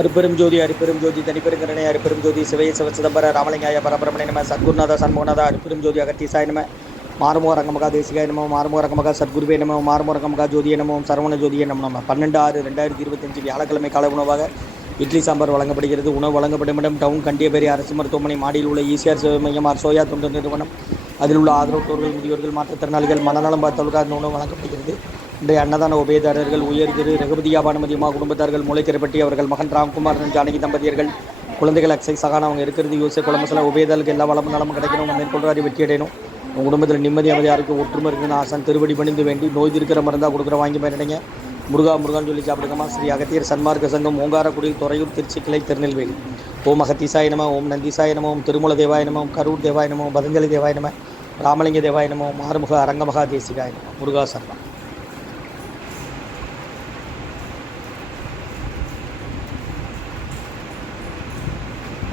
அருப்பெரும் ஜோதி அருப்பெரும் ஜோதி தனிப்பெருங்கரணை அருப்பெரும் ஜோதி சிவைய சிவ சிதம்பர ராமலிங்காய பரபிரமணை நம சத்குருநாத சண்முகநாத அருப்பெரும் ஜோதி அகத்தீசாய நம மாறுமுக ரங்கமகா தேசிகாய நம மாறுமுக ரங்கமகா சத்குருவே நம மாறுமுக ரங்கமகா ஜோதிய நம சரவண ஜோதிய நம நம்ம பன்னெண்டு ஆறு ரெண்டாயிரத்தி இருபத்தஞ்சு வியாழக்கிழமை கால உணவாக இட்லி சாம்பார் வழங்கப்படுகிறது. உணவு வழங்கப்படும் இடம் டவுன் கண்டியபேரி அரசு மருத்துவமனை மாடியில் உள்ள ஈசிஆர் சேவை மையம் ஆர் சோயா தொண்டு நிறுவனம். அதில் உள்ள ஆதரவற்றோர்கள் முதியோர்கள் மாற்றுத்திறனாளிகள் மனநலம் பார்த்தவர்களுக்கு அந்த உணவு வழங்கப்படுகிறது. இன்றைய அன்னதான உபயதாரர்கள் உயர் திரு ரகுபதியா பானுமதியம்மா குடும்பத்தார்கள் மூளைக்கரைப்பட்டி அவர்கள் மகன் ராம்குமார் ஜானகி தம்பதியர்கள் குழந்தைகள் அக்ஸை சகான அவங்க இருக்கிறது யூசே குழம்புல உபயதாருக்கு எல்லா வளமும் நலமும் கிடைக்கணும். மேற்கொள்றாரு வெற்றி அடையணும். உங்கள் குடும்பத்தில் நிம்மதி அமைதியாருக்கு ஒற்றுமை இருக்குன்னு ஆசான் திருவடி பணிந்து வேண்டி நோய் இருக்கிற மருந்தா கொடுக்குற வாங்கி பயனடைங்க முருகா முருகான்னு சொல்லி சாப்பிடுங்கம்மா. ஸ்ரீ அகத்தியர் சன்மார்க்க சங்கம் ஓங்காரக்குடியில் துறையூர் திருச்சி கிளை திருநெல்வேலி. ஓம் அகத்தீசாய நம ஓம் நந்திசாய நம ஓம் திருமூல தேவாய நம ஓம் கரூர் தேவாய நம ஓம் பதஞ்சலி தேவாய நம ராமலிங்க தேவாய நம ஆறுமுக அரங்கமகா தேசிகாய நம. முருகா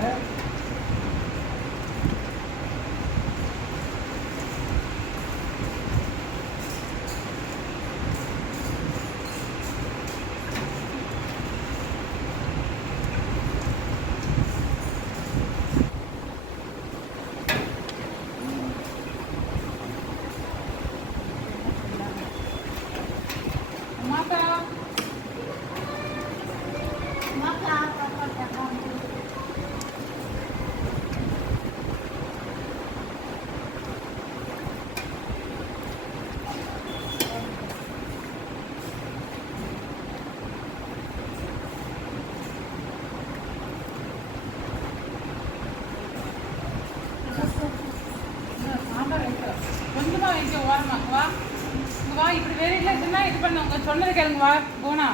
Mata. Mata. வைக்கிறோம். கொஞ்சமா வைக்க ஓரமா வா இங்கே வா இப்படி வேற இல்லை. இதுனா இது பண்ண. உங்க சொன்னது கேளுங்க வா. போனா.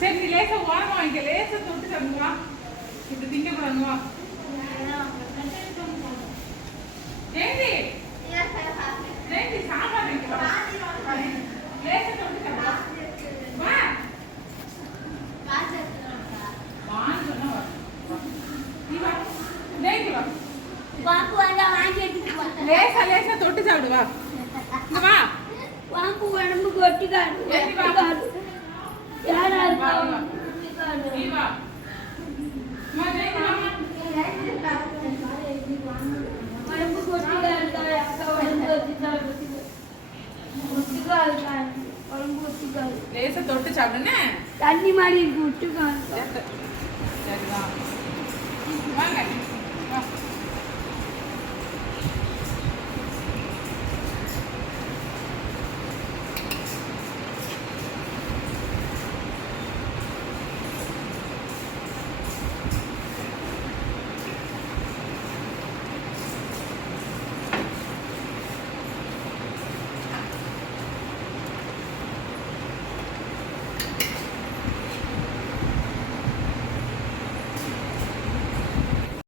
சரி நீ லேசா ஓரமா இங்கே லேசா தொட்டு தருங்க வா. இப்படி திங்க கூடாது வா. எடுத்துட்டு வா. லேசா லேசா தொட்டு சாப்பிடு வா இங்க வா வாக்கு உடம்பு கொட்டிக்காடு கொட்டிக்காடு யாரா இருக்கா வா, வா. கொட்டிக்காடு. நீ வா அம்மா, ஜெயந்தி வாம்மா. உடம்பு கொட்டிக்காடுக்கா, அக்கா உடம்பு கொட்டிக்காடு. கொட்டிக்காடுக்கா, உடம்பு கொட்டிக்காடு. லேசா தொட்டு சாப்பிடுன்னு தண்ணி மாதிரி இருக்கு விட்டுக்காடு சரி வா வாங்க வா